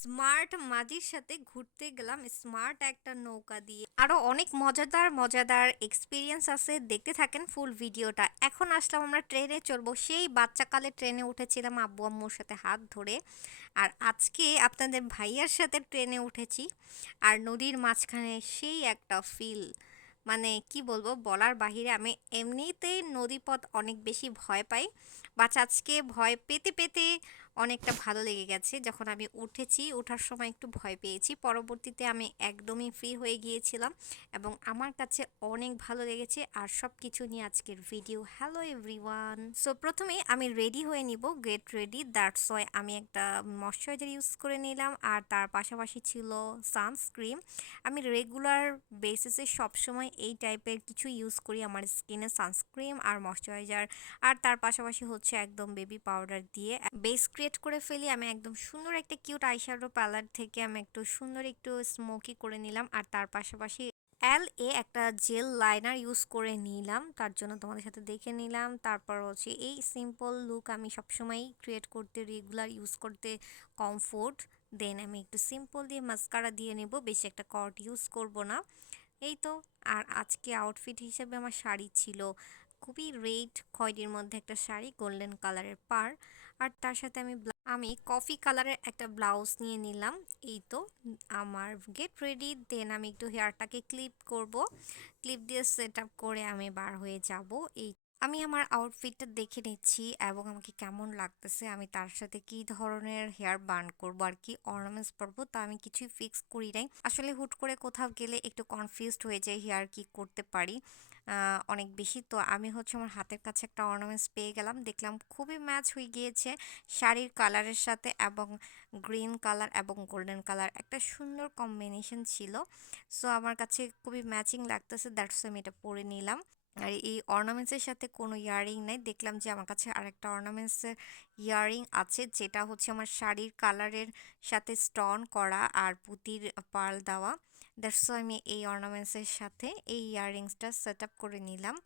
Smart মাঝির সাথে ঘুরতে গেলাম স্মার্ট একটা নৌকা দিয়ে। আরো অনেক মজাদার মজাদার এক্সপিরিয়েন্স আছে, দেখতে থাকেন ফুল ভিডিওটা। এখন আসলাম আমরা ট্রেনে চড়বো, সেই বাচ্চাকালে ট্রেনে উঠেছিলাম আব্বু আম্মুর সাথে হাত ধরে। আর আজকে আপনাদের ভাইয়ার সাথে ট্রেনে উঠেছি, আর নদীর মাঝখানে সেই একটা ফিল, মানে কি বলবো বলার বাহিরে। আমি এমনিতেই নদীপথ অনেক বেশি ভয় পাই, বাট আজকে ভয় পেতে পেতে অনেকটা ভালো লেগে গেছে। যখন আমি উঠেছি, ওঠার সময় একটু ভয় পেয়েছি, পরবর্তীতে আমি একদমই ফ্রি হয়ে গিয়েছিলাম এবং আমার কাছে অনেক ভালো লেগেছে। আর সব কিছু নিয়ে আজকের ভিডিও। হ্যালো এভরিওয়ান, সো প্রথমে আমি রেডি হয়ে নিব, গেট রেডি, দ্যাটস ওয়াই আমি একটা ময়শ্চারাইজার ইউজ করে নিলাম, আর তার পাশাপাশি ছিল সানস্ক্রিন। আমি রেগুলার বেসিসে সবসময় এই টাইপের কিছু ইউজ করি আমার স্কিনে, সানস্ক্রিন আর ময়শ্চারাইজার। আর তার পাশাপাশি হচ্ছে একদম বেবি পাউডার দিয়ে বেস ক্রিয়েট করে ফেলি। আমি একদম সুন্দর একটা কিউট আইশ্যাডো প্যালেট থেকে আমি একটু সুন্দর একটু স্মোকি করে নিলাম। আর তার পাশাপাশি একটা জেল লাইনার ইউজ করে নিলাম, তার জন্য তোমাদের সাথে দেখে নিলাম। তারপর হচ্ছে এই সিম্পল লুক আমি সবসময় ক্রিয়েট করতে, রেগুলার ইউজ করতে কমফোর্ট। দেন আমি একটু সিম্পল দিয়ে মাস্কারা দিয়ে নেব, বেশি একটা কট ইউজ করব না। এই তো। আর আজকে আউটফিট হিসেবে আমার শাড়ি ছিল খুবই রেড খয়েরির মধ্যে একটা শাড়ি, গোল্ডেন কালারের পার। আর তার সাথে আমি কফি কালারের একটা ব্লাউজ নিয়ে নিলাম। এই তো আমার গেট রেডি। দেন আমি একটু হেয়ারটাকে ক্লিপ করব, ক্লিপ দিয়ে সেট আপ করে আমি বার হয়ে যাব। এই আমি আমার আউটফিটটা দেখে নিচ্ছি এবং আমাকে কেমন লাগতেছে, আমি তার সাথে কি ধরনের হেয়ার বান করব আর কি অর্নামেন্টস পরবো, তা আমি কিছুই ফিক্স করি নাই। আসলে হুট করে কোথাও গেলে একটু কনফিউজড হয়ে যায় হেয়ার কি করতে পারি অনেক বেশি। তো আমি হচ্ছে আমার হাতের কাছে একটা অর্নামেন্টস পেয়ে গেলাম, দেখলাম খুবই ম্যাচ হয়ে গিয়েছে শাড়ির কালারের সাথে, এবং গ্রিন কালার এবং গোল্ডেন কালার একটা সুন্দর কম্বিনেশন ছিল। সো আমার কাছে খুবই ম্যাচিং লাগতেছে, দ্যাটস আমি এটা পরে নিলাম। আর এই অর্নামেন্টসের সাথে কোনো ইয়াররিং নাই, দেখলাম যে আমার কাছে আরেকটা অর্নামেন্টসের ইয়াররিং আছে, যেটা হচ্ছে আমার শাড়ির কালারের সাথে স্টোন করা আর পুঁতির পার্ল দেওয়া। দ্যাটস আমি এই অর্নামেন্টসের সাথে এই ইয়াররিংসটা সেট আপ করে নিলাম।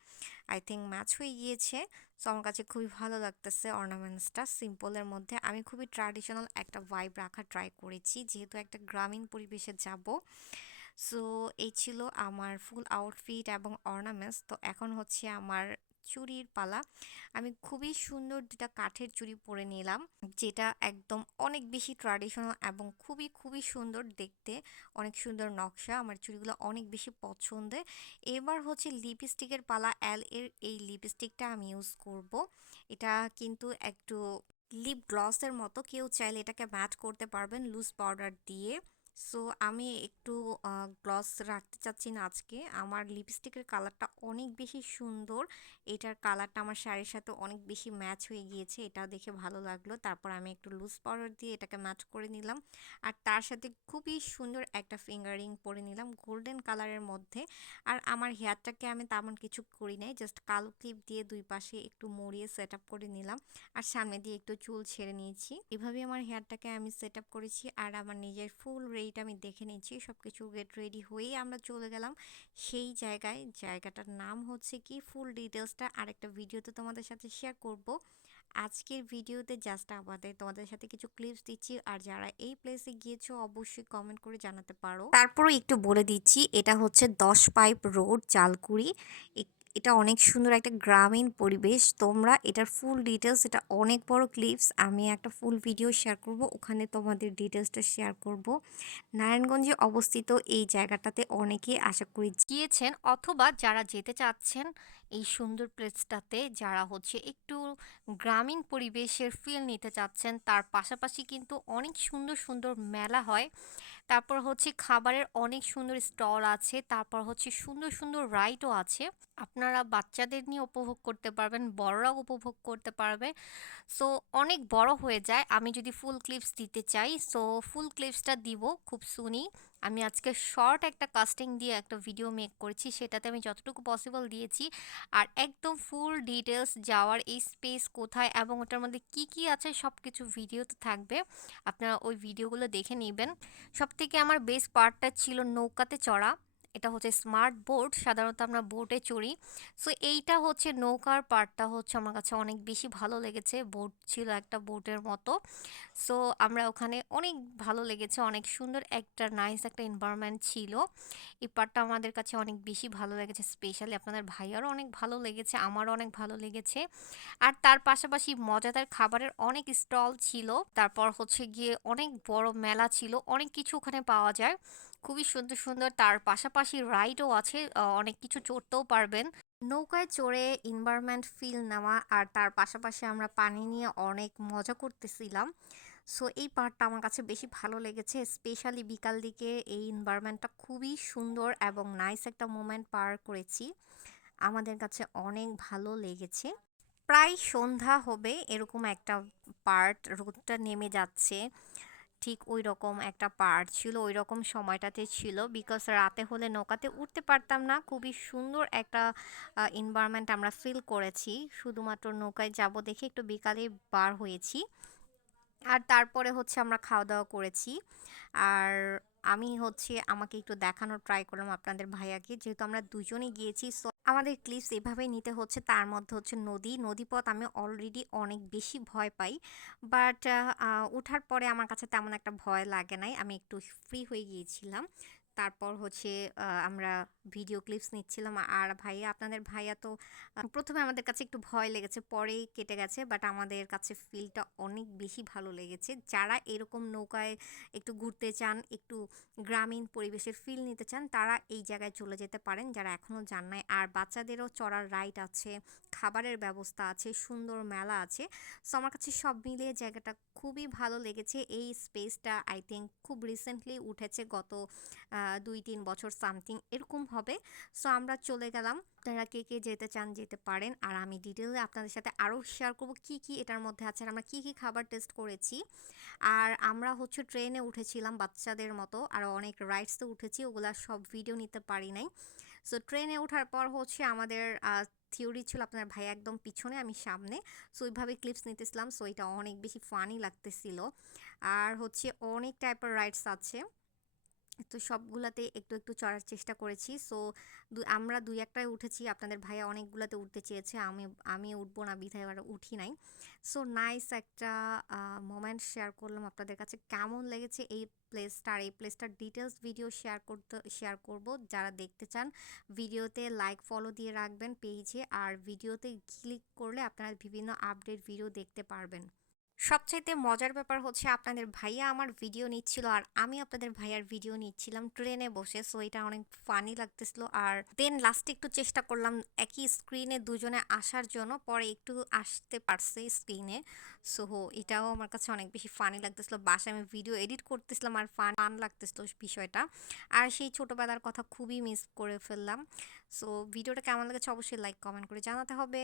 আই থিঙ্ক ম্যাচ হয়ে গিয়েছে। সো আমার কাছে খুবই ভালো লাগতেছে অর্নামেন্টসটা সিম্পলের মধ্যে। আমি খুবই ট্র্যাডিশনাল একটা ভাইব রাখার ট্রাই করেছি, যেহেতু একটা গ্রামীণ পরিবেশে যাব। সো এই ছিল আমার ফুল আউটফিট এবং অর্নামেন্টস। তো এখন হচ্ছে আমার চুড়ির পালা। আমি খুবই সুন্দর দুটা কাঠের চুড়ি পরে নিলাম, যেটা একদম অনেক বেশি ট্র্যাডিশনাল এবং খুবই খুবই সুন্দর দেখতে, অনেক সুন্দর নকশা। আমার চুড়িগুলো অনেক বেশি পছন্দের। এবার হচ্ছে লিপস্টিকের পালা। এর এই লিপস্টিকটা আমি ইউজ করব। এটা কিন্তু একটু লিপ গ্লসের মতো, কেউ চাইলে এটাকে ম্যাট করতে পারবেন লুজ পাউডার দিয়ে। সো আমি একটু গ্লস রাখতে চাচ্ছি না আজকে। আমার লিপস্টিকের কালারটা অনেক বেশি সুন্দর, এটার কালারটা আমার শাড়ির সাথে অনেক বেশি ম্যাচ হয়ে গিয়েছে, এটাও দেখে ভালো লাগলো। তারপর আমি একটু লুজ পাউডার দিয়ে এটাকে ম্যাচ করে নিলাম। আর তার সাথে খুবই সুন্দর একটা ফিঙ্গারিং পরে নিলাম গোল্ডেন কালারের মধ্যে। আর আমার হেয়ারটাকে আমি তেমন কিছু করি নাই, জাস্ট কালো ক্লিপ দিয়ে দুই পাশে একটু মুড়িয়ে সেট আপ করে নিলাম, আর সামনে দিয়ে একটু চুল ছেড়ে নিয়েছি। এভাবে আমার হেয়ারটাকে আমি সেট আপ করেছি। আর আমার নিজের ফুল রেডিটা আমি দেখে নিয়েছি, সব কিছু গেট রেডি হয়েই আমরা চলে গেলাম সেই জায়গায়। জায়গাটার নাম হচ্ছে কি, ফুল ডিটেলসটা আরেকটা ভিডিওতে তোমাদের সাথে শেয়ার করব। আজকের ভিডিওতে জাস্ট তোমাদের সাথে কিছু ক্লিপস দিচ্ছি, আর যারা এই প্লেসে গিয়েছো অবশ্যই কমেন্ট করে জানাতে পারো। তারপরে একটু বলে দিচ্ছি, এটা হচ্ছে 10 পাইপ রোড, জালকুড়ি। এটা অনেক সুন্দর একটা গ্রামীণ পরিবেশ। তোমরা এটার ফুল ডিটেলস, এটা অনেক বড় ক্লিপস, আমি একটা ফুল ভিডিও শেয়ার করব, ওখানে তোমাদের ডিটেলসটা শেয়ার করব। নারায়ণগঞ্জে অবস্থিত এই জায়গাটাতে অনেকেই আশা করি গিয়েছেন, অথবা যারা যেতে চাচ্ছেন এই সুন্দর প্লেসটাতে, যারা হচ্ছে একটু গ্রামীণ পরিবেশের ফিল নিতে চাচ্ছেন। তার পাশাপাশি কিন্তু অনেক সুন্দর সুন্দর মেলা হয়। তারপর হচ্ছে খাবারের অনেক সুন্দর স্টল আছে। তারপর হচ্ছে সুন্দর সুন্দর রাইডও আছে, আপনারা বাচ্চাদের নিয়ে উপভোগ করতে পারবেন, বড়রাও উপভোগ করতে পারবে। সো অনেক বড় হয়ে যায় আমি যদি ফুল ক্লিপস দিতে চাই। সো ফুল ক্লিপসটা দিব খুব সুনি। আমি আজকে শর্ট একটা কাস্টিং দিয়ে একটা ভিডিও মেক করেছি, সেটাতে আমি যতটুকু পসিবল দিয়েছি। আর একদম ফুল ডিটেলস যাওয়ার এই স্পেস কোথায় এবং ওটার মধ্যে কি কি আছে সব কিছু ভিডিওতে থাকবে, আপনারা ওই ভিডিওগুলো দেখে নেবেন। সবথেকে আমার বেস্ট পার্টটা ছিল নৌকাতে চড়া। এটা হচ্ছে স্মার্ট বোট, সাধারণত আমরা বোটে চড়ি। সো এইটা হচ্ছে নৌকার পার্টটা হচ্ছে আমার কাছে অনেক বেশি ভালো লেগেছে, বোট ছিল একটা বোটের মতো। সো আমরা ওখানে অনেক ভালো লেগেছে, অনেক সুন্দর একটা নাইস একটা এনভায়রনমেন্ট ছিল। এই পার্টটা আমাদের কাছে অনেক বেশি ভালো লেগেছে, স্পেশালি আপনাদের ভাইয়ারও অনেক ভালো লেগেছে, আমারও অনেক ভালো লেগেছে। আর তার পাশাপাশি মজাদার খাবারের অনেক স্টল ছিল, তারপর হচ্ছে গিয়ে অনেক বড় মেলা ছিল, অনেক কিছু ওখানে পাওয়া যায়, খুবই সুন্দর সুন্দর। তার পাশাপাশি রাইডও আছে, অনেক কিছু চড়তেও পারবেন। নৌকায় চড়ে এনভায়রনমেন্ট ফিল নেওয়া আর তার পাশাপাশি আমরা পানি নিয়ে অনেক মজা করতেছিলাম। সো এই পার্টটা আমার কাছে বেশি ভালো লেগেছে, স্পেশালি বিকাল দিকে এই এনভায়রনমেন্টটা খুবই সুন্দর এবং নাইস একটা মোমেন্ট পার করেছি, আমাদের কাছে অনেক ভালো লেগেছে। প্রায় সন্ধ্যা হবে এরকম একটা পার্ট, রোদটা নেমে যাচ্ছে, ঠিক ওই রকম একটা পার্ট ছিল, ওই রকম সময়টাতে ছিল, বিকজ রাতে হলে নৌকাতে উঠতে পারতাম না। খুবই সুন্দর একটা এনভায়রনমেন্ট আমরা ফিল করেছি, শুধুমাত্র নৌকায় যাব দেখে একটু বিকালে বার হয়েছি। আর তারপরে হচ্ছে আমরা খাওয়া দাওয়া করেছি। আর আমি হচ্ছে আমাকে একটু দেখানোর ট্রাই করলাম আপনাদের ভাইয়াকে, যেহেতু আমরা দুজনেই গিয়েছি, সো আমাদের ক্লিপস এভাবেই নিতে হচ্ছে। তার মধ্যে হচ্ছে নদীপথ আমি অলরেডি অনেক বেশি ভয় পাই, বাট ওঠার পরে আমার কাছে তেমন একটা ভয় লাগে নাই, আমি একটু ফ্রি হয়ে গিয়েছিলাম। তারপর হচ্ছে আমরা ভিডিও ক্লিপস নিচ্ছিলাম। আর ভাইয়া, আপনাদের ভাইয়া তো প্রথমে আমাদের কাছে একটু ভয় লেগেছে, পরেই কেটে গেছে, বাট আমাদের কাছে ফিলটা অনেক বেশি ভালো লেগেছে। যারা এরকম নৌকায় একটু ঘুরতে চান, একটু গ্রামীণ পরিবেশের ফিল নিতে চান, তারা এই জায়গায় চলে যেতে পারেন, যারা এখনও যান নাই। আর বাচ্চাদেরও চড়ার রাইড আছে, খাবারের ব্যবস্থা আছে, সুন্দর মেলা আছে। সো আমার কাছে সব মিলিয়ে জায়গাটা খুবই ভালো লেগেছে। এই স্পেসটা আই থিঙ্ক খুব রিসেন্টলি উঠেছে, গত 2-3 বছর সামথিং এরকম হবে। সো আমরা চলে গেলাম, আপনারা কে কে যেতে চান যেতে পারেন। আর আমি ডিটেলে আপনাদের সাথে আরও শেয়ার করব কি কি এটার মধ্যে আছে, আর আমরা কি কি খাবার টেস্ট করেছি। আর আমরা হচ্ছে ট্রেনে উঠেছিলাম বাচ্চাদের মতো, আর অনেক রাইডসে উঠেছি, ওগুলা সব ভিডিও নিতে পারি নাই। সো ট্রেনে ওঠার পর হচ্ছে আমাদের থিওরি ছিল, আপনার ভাই একদম পিছনে, আমি সামনে। সো ওইভাবে ক্লিপস নিতেছিলাম, সো এটা অনেক বেশি ফানি লাগতেছিল। আর হচ্ছে অনেক টাইপের রাইডস আছে, তো সবগুলাতে একটু একটু চড়ার চেষ্টা করেছি। সো আমরা দুই একটাই উঠেছি, আপনাদের ভাইয়া অনেকগুলাতে উঠতে চেয়েছে, আমি উঠবো না বিধায় আর উঠি নাই। সো নাইস একটা মোমেন্ট শেয়ার করলাম আপনাদের কাছে। কেমন লেগেছে এই প্লেসটা, আর এই প্লেসটার ডিটেলস ভিডিও শেয়ার করব। যারা দেখতে চান ভিডিওতে লাইক ফলো দিয়ে রাখবেন পেজে, আর ভিডিওতে ক্লিক করলে আপনারা বিভিন্ন আপডেট ভিডিও দেখতে পারবেন। সবচাইতে মজার ব্যাপার হচ্ছে আপনাদের ভাইয়া আমার ভিডিও নিচ্ছিল, আর আমি আপনাদের ভাইয়ার ভিডিও নিচ্ছিলাম ট্রেনে বসে। সো এটা অনেক ফানি লাগতেছিল। আর দেন লাস্টে একটু চেষ্টা করলাম একই স্ক্রিনে দুজনে আসার জন্য, পরে একটু আসতে পারছে স্ক্রিনে। সো এটাও আমার কাছে অনেক বেশি ফানি লাগতেছিল, বাসায় আমি ভিডিও এডিট করতেছিলাম আর ফান লাগতেছিল বিষয়টা। আর সেই ছোটবেলার কথা খুবই মিস করে ফেললাম। সো ভিডিওটা কেমন লেগেছে অবশ্যই লাইক কমেন্ট করে জানাতে হবে।